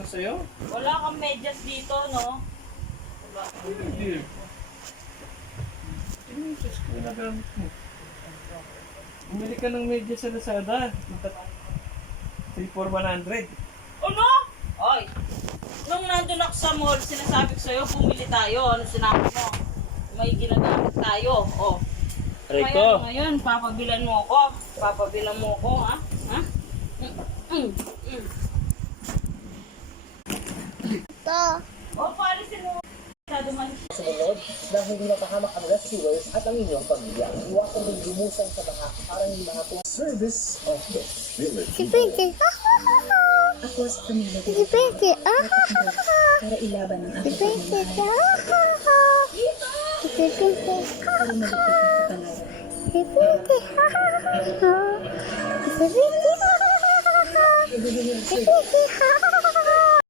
Sa'yo? Wala kang medyas dito, no? Wala. Hindi. Ano yung Diyos ko nagamit mo? Bumili ka ng media sa Lazada. 3,400. Ano? Oy, nung nandun ako sa mall, sinasabi ko sa'yo, bumili tayo. Ano sinabi mo? May ginagamit tayo. Oh. Rico. Ngayon, papabilan mo ako. Papabilan mo ako, ha? Ha? Ito. O, paalisin mo. Sumunod, dahil hindi napahamak ang rescuers at ang inyong pamilya. Iwasan din lumusan sa baha para hindi mahapong service of this village. Si Pinky. Ako sa pamilya ko Si Pinky. para ilaban ang Si aking Pinky. pamilya Si Pinky. para maligtas ang kapalaran. Si Pinky. Si Pinky. Si Pinky.